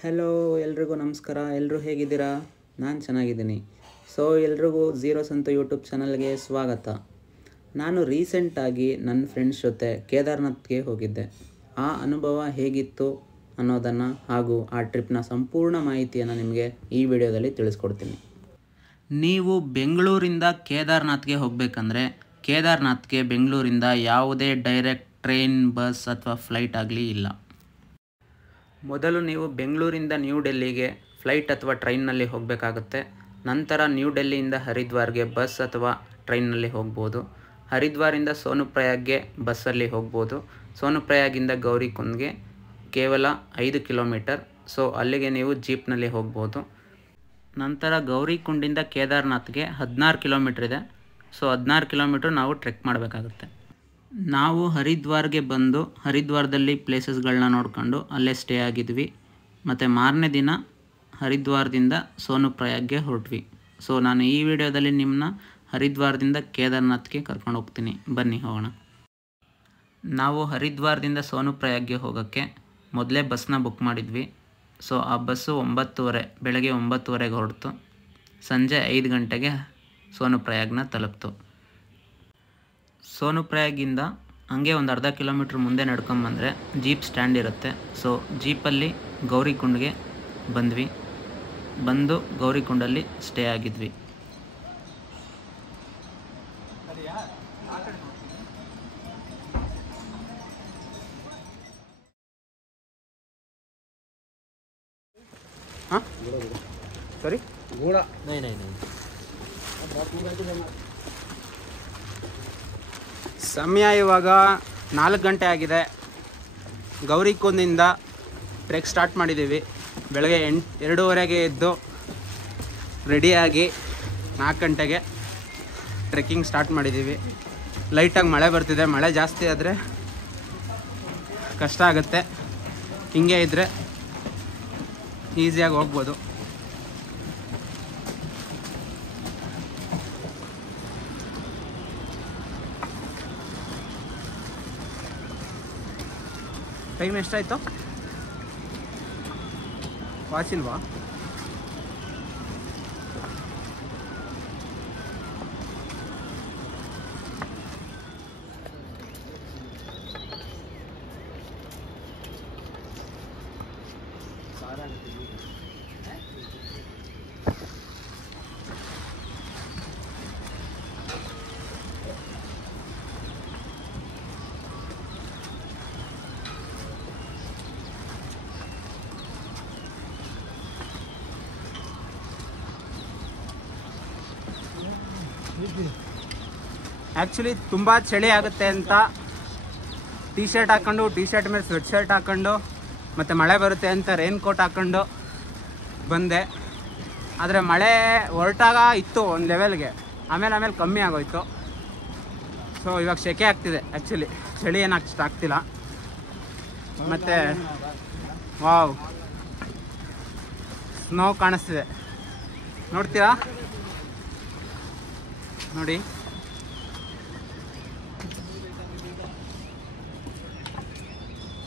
Hello ಎಲ್ರಿಗೂ ನಮಸ್ಕಾರ. ಎಲ್ಲರೂ ಹೇಗಿದ್ದೀರಾ? ನಾನು ಚೆನ್ನಾಗಿದ್ದೀನಿ. ಎಲ್ರಿಗೂ ಝೀರೋ ಸಂತು ಯೂಟ್ಯೂಬ್ ಚಾನಲ್ಗೆ ಸ್ವಾಗತ. ನಾನು ರೀಸೆಂಟಾಗಿ ನನ್ನ ಫ್ರೆಂಡ್ಸ್ ಜೊತೆ ಕೇದಾರ್ನಾಥ್ಗೆ ಹೋಗಿದ್ದೆ. ಆ ಅನುಭವ ಹೇಗಿತ್ತು ಅನ್ನೋದನ್ನು ಹಾಗೂ ಆ ಟ್ರಿಪ್ನ ಸಂಪೂರ್ಣ ಮಾಹಿತಿಯನ್ನು ನಿಮಗೆ ಈ ವಿಡಿಯೋದಲ್ಲಿ ತಿಳಿಸ್ಕೊಡ್ತೀನಿ. ನೀವು ಬೆಂಗಳೂರಿಂದ ಕೇದಾರ್ನಾಥ್ಗೆ ಹೋಗಬೇಕಂದ್ರೆ ಕೇದಾರ್ನಾಥ್ಗೆ ಬೆಂಗಳೂರಿಂದ ಯಾವುದೇ ಡೈರೆಕ್ಟ್ ಟ್ರೈನ್, ಬಸ್ ಅಥವಾ ಫ್ಲೈಟ್ ಆಗಲಿ ಇಲ್ಲ. ಮೊದಲು ನೀವು ಬೆಂಗಳೂರಿಂದ ನ್ಯೂ ಡೆಲ್ಲಿಗೆ ಫ್ಲೈಟ್ ಅಥವಾ ಟ್ರೈನ್ನಲ್ಲಿ ಹೋಗಬೇಕಾಗುತ್ತೆ. ನಂತರ ನ್ಯೂ ಡೆಲ್ಲಿಯಿಂದ ಹರಿದ್ವಾರ್ಗೆ ಬಸ್ ಅಥವಾ ಟ್ರೈನ್ನಲ್ಲಿ ಹೋಗ್ಬೋದು. ಹರಿದ್ವಾರಿಂದ ಸೋನುಪ್ರಯಾಗ್ಗೆ ಬಸ್ಸಲ್ಲಿ ಹೋಗ್ಬೋದು. ಸೋನುಪ್ರಯಾಗಿಂದ ಗೌರಿಕುಂಡ್ಗೆ ಕೇವಲ 5 ಕಿಲೋಮೀಟರ್, ಅಲ್ಲಿಗೆ ನೀವು ಜೀಪ್ನಲ್ಲಿ ಹೋಗ್ಬೋದು. ನಂತರ ಗೌರಿಕುಂಡಿಂದ ಕೇದಾರ್ನಾಥ್ಗೆ 16 ಕಿಲೋಮೀಟ್ರ್ ಇದೆ. 16 ಕಿಲೋಮೀಟ್ರ್ ನಾವು ಟ್ರೆಕ್ ಮಾಡಬೇಕಾಗುತ್ತೆ. ನಾವು ಹರಿದ್ವಾರ್ಗೆ ಬಂದು ಹರಿದ್ವಾರದಲ್ಲಿ ಪ್ಲೇಸಸ್ಗಳನ್ನ ನೋಡ್ಕೊಂಡು ಅಲ್ಲೇ ಸ್ಟೇ ಆಗಿದ್ವಿ. ಮತ್ತು ಮಾರನೇ ದಿನ ಹರಿದ್ವಾರದಿಂದ ಸೋನುಪ್ರಯಾಗ್ಗೆ ಹೊರಟ್ವಿ. ನಾನು ಈ ವಿಡಿಯೋದಲ್ಲಿ ನಿಮ್ಮನ್ನ ಹರಿದ್ವಾರದಿಂದ ಕೇದಾರ್ನಾಥ್ಗೆ ಕರ್ಕೊಂಡು ಹೋಗ್ತೀನಿ. ಬನ್ನಿ ಹೋಗೋಣ. ನಾವು ಹರಿದ್ವಾರದಿಂದ ಸೋನುಪ್ರಯಾಗ್ಗೆ ಹೋಗೋಕ್ಕೆ ಮೊದಲೇ ಬಸ್ನ ಬುಕ್ ಮಾಡಿದ್ವಿ. ಆ ಬಸ್ಸು 9:30 ಬೆಳಗ್ಗೆ 9:30ಗೆ ಹೊರಡ್ತು. ಸಂಜೆ 5 ಗಂಟೆಗೆ ಸೋನುಪ್ರಯಾಗ್ನ ತಲುಪ್ತು. ಸೋನುಪ್ರಯಾಗಿಂದ ಹಂಗೆ ಒಂದು ಅರ್ಧ ಕಿಲೋಮೀಟ್ರ್ ಮುಂದೆ ನಡ್ಕೊಂಬಂದರೆ ಜೀಪ್ ಸ್ಟ್ಯಾಂಡ್ ಇರುತ್ತೆ. ಜೀಪಲ್ಲಿ ಗೌರಿಕುಂಡ್ಗೆ ಬಂದ್ವಿ. ಬಂದು ಗೌರಿಕುಂಡಲ್ಲಿ ಸ್ಟೇ ಆಗಿದ್ವಿ. ಸರಿ ಸಮಯ ಇವಾಗ 4 ಗಂಟೆ ಆಗಿದೆ. ಗೌರಿಕುಂದಿಂದ ಟ್ರೆಕ್ ಸ್ಟಾರ್ಟ್ ಮಾಡಿದ್ದೀವಿ. ಬೆಳಗ್ಗೆ 2:30ಗೆ ಎದ್ದು ರೆಡಿಯಾಗಿ 4 ಗಂಟೆಗೆ ಟ್ರೆಕ್ಕಿಂಗ್ ಸ್ಟಾರ್ಟ್ ಮಾಡಿದ್ದೀವಿ. ಲೈಟಾಗಿ ಮಳೆ ಬರ್ತಿದೆ. ಮಳೆ ಜಾಸ್ತಿ ಆದರೆ ಕಷ್ಟ ಆಗುತ್ತೆ. ಹಿಂಗೆ ಇದ್ದರೆ ಈಸಿಯಾಗಿ ಹೋಗ್ಬೋದು. ಟೈಮ್ ಎಷ್ಟಾಯಿತು? ವಾಚಿಲ್ವಾ? ಆ್ಯಕ್ಚುಲಿ ತುಂಬ ಚಳಿ ಆಗುತ್ತೆ ಅಂತ ಟೀ ಶರ್ಟ್ ಹಾಕ್ಕೊಂಡು, ಟೀ ಶರ್ಟ್ ಮೇಲೆ ಸ್ವೆಟ್ ಶರ್ಟ್ ಹಾಕ್ಕೊಂಡು, ಮತ್ತು ಮಳೆ ಬರುತ್ತೆ ಅಂತ ರೈನ್ ಕೋಟ್ ಹಾಕ್ಕೊಂಡು ಬಂದೆ. ಆದರೆ ಮಳೆ ಹೊರಟಾಗ ಇತ್ತು ಒಂದು ಲೆವೆಲ್ಗೆ, ಆಮೇಲೆ ಕಮ್ಮಿ ಆಗೋಯ್ತು. ಇವಾಗ ಸೆಕೆ ಆಗ್ತಿದೆ. ಆ್ಯಕ್ಚುಲಿ ಚಳಿ ಏನು ಅಷ್ಟು ಆಗ್ತಿಲ್ಲ. ಮತ್ತು ವಾವ್, ಸ್ನೋ ಕಾಣಿಸ್ತಿದೆ, ನೋಡ್ತೀರಾ? ನೋಡಿ,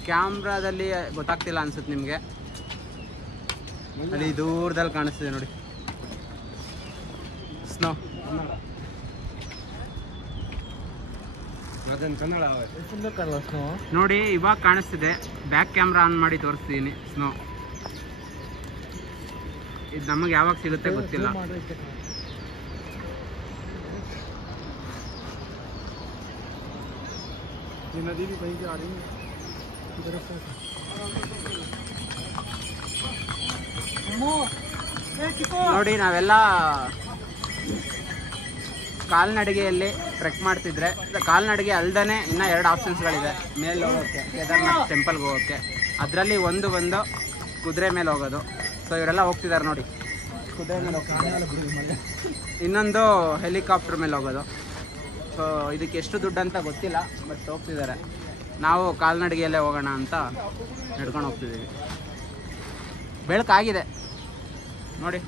ಕ್ಯಾಮ್ರಾದಲ್ಲಿ ಗೊತ್ತಾಗ್ತಿಲ್ಲ ಅನ್ಸುತ್ತೆ ನಿಮಗೆ. ಅಲ್ಲಿ ದೂರದಲ್ಲಿ ಕಾಣಿಸ್ತಿದೆ ನೋಡಿ ಸ್ನೋ. ನೋಡಿ ಇವಾಗ ಕಾಣಿಸ್ತಿದೆ. ಬ್ಯಾಕ್ ಕ್ಯಾಮ್ರಾ ಆನ್ ಮಾಡಿ ತೋರಿಸ್ತೀನಿ ಸ್ನೋ. ಇದು ನಮಗೆ ಯಾವಾಗ ಸಿಗುತ್ತೆ ಗೊತ್ತಿಲ್ಲ. नदी भी कहीं से आ रही है तरफ से. ನೋಡಿ, ನಾವೆಲ್ಲ ಕಾಲ್ನಡಿಗೆಯಲ್ಲಿ ಟ್ರೆಕ್ ಮಾಡ್ತಿದ್ರೆ, ಕಾಲ್ನಡಿಗೆ ಅಲ್ದೇ ಇನ್ನೂ 2 ಆಪ್ಷನ್ಸ್ಗಳಿದೆ ಮೇಲೆ ಹೋಗೋಕ್ಕೆ, ಕೇದಾರ್ನಾಥ್ ಟೆಂಪಲ್ಗೆ ಹೋಗೋಕ್ಕೆ. ಅದರಲ್ಲಿ ಒಂದು ಬಂದು ಕುದುರೆ ಮೇಲೆ ಹೋಗೋದು. ಇವರೆಲ್ಲ ಹೋಗ್ತಿದ್ದಾರೆ ನೋಡಿ, ಕುದುರೆ ಮೇಲೆ ಹೋಗ್ತಿದ್ದಾರೆ. ಇನ್ನೊಂದು ಹೆಲಿಕಾಪ್ಟರ್ ಮೇಲೆ ಹೋಗೋದು. ಇದಕ್ಕೆ ಎಷ್ಟು ದುಡ್ಡು ಅಂತ ಗೊತ್ತಿಲ್ಲ, ಬಟ್ ಹೋಗ್ತಿದ್ದಾರೆ. ನಾವು ಕಾಲ್ನಡಿಗೆಯಲ್ಲೇ ಹೋಗೋಣ ಅಂತ ನಡ್ಕೊಂಡು ಹೋಗ್ತಿದ್ದೀವಿ. ಬೆಳಕಾಗಿದೆ ನೋಡಿ.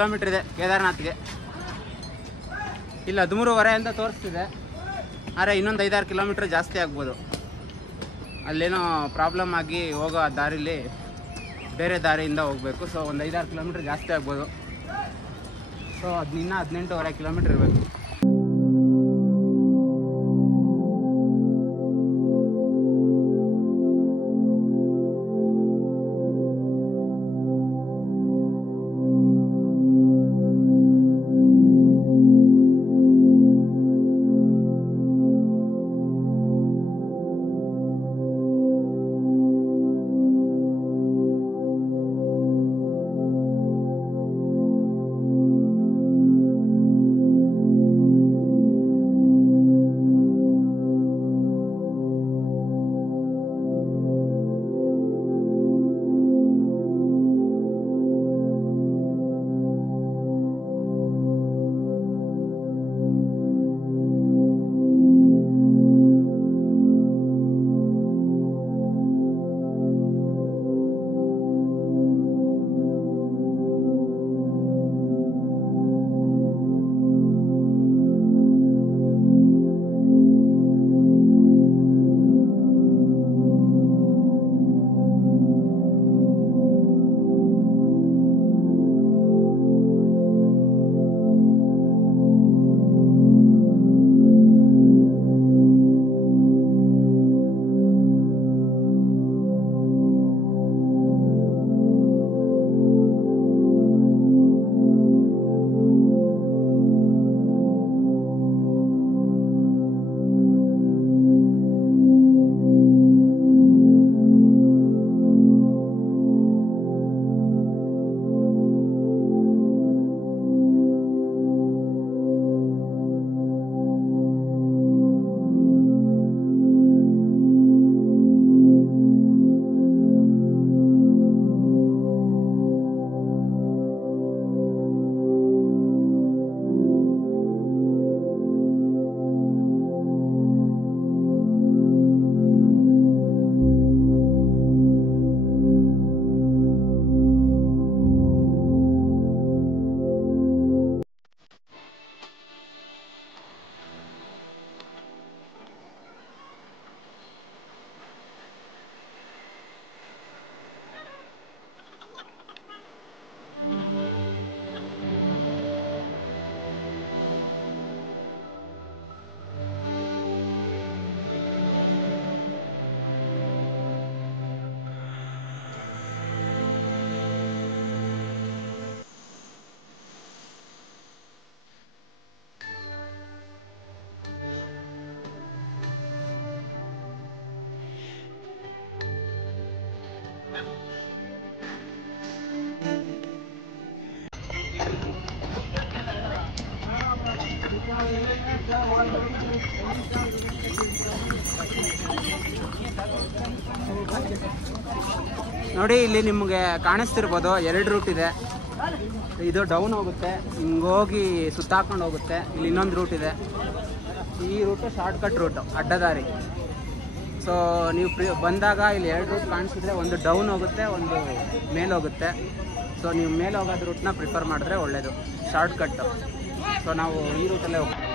ಕಿಲೋಮೀಟ್ರ್ ಇದೆ ಕೇದಾರ್ನಾಥ್ಗೆ. ಇಲ್ಲಿ 13.5 ಅಂತ ತೋರಿಸ್ತಿದೆ, ಆದರೆ ಇನ್ನೊಂದು 5-6 ಕಿಲೋಮೀಟ್ರ್ ಜಾಸ್ತಿ ಆಗ್ಬೋದು. ಅಲ್ಲೇನೋ ಪ್ರಾಬ್ಲಮ್ ಆಗಿ ಹೋಗೋ ದಾರಿಲಿ ಬೇರೆ ದಾರಿಯಿಂದ ಹೋಗಬೇಕು. ಸೊ ಒಂದು 5-6 ಕಿಲೋಮೀಟ್ರ್ ಜಾಸ್ತಿ ಆಗ್ಬೋದು. ಸೊ ಇನ್ನೂ 18.5 ಕಿಲೋಮೀಟ್ರ್ ಇರಬೇಕು. ನೋಡಿ ಇಲ್ಲಿ ನಿಮಗೆ ಕಾಣಿಸ್ತಿರ್ಬೋದು 2 ರೂಟ್ ಇದೆ. ಇದು ಡೌನ್ ಹೋಗುತ್ತೆ, ಹಿಂಗೋಗಿ ಸುತ್ತಾಕೊಂಡು ಹೋಗುತ್ತೆ. ಇಲ್ಲಿ ಇನ್ನೊಂದು ರೂಟ್ ಇದೆ. ಈ ರೂಟು ಶಾರ್ಟ್ಕಟ್ ರೂಟು, ಅಡ್ಡದಾರಿ. ಸೊ ನೀವು ಬಂದಾಗ ಇಲ್ಲಿ 2 ರೂಟ್ ಕಾಣಿಸಿದ್ರೆ, ಒಂದು ಡೌನ್ ಹೋಗುತ್ತೆ, ಒಂದು ಮೇಲೆ ಹೋಗುತ್ತೆ. ಸೊ ನೀವು ಮೇಲೆ ಹೋಗೋದು ರೂಟ್ನ ಪ್ರಿಫರ್ ಮಾಡಿದ್ರೆ ಒಳ್ಳೆಯದು, ಶಾರ್ಟ್ಕಟ್ಟು. ಸೊ ನಾವು ಈ ರೂಟಲ್ಲೇ ಹೋಗ್ತೀವಿ.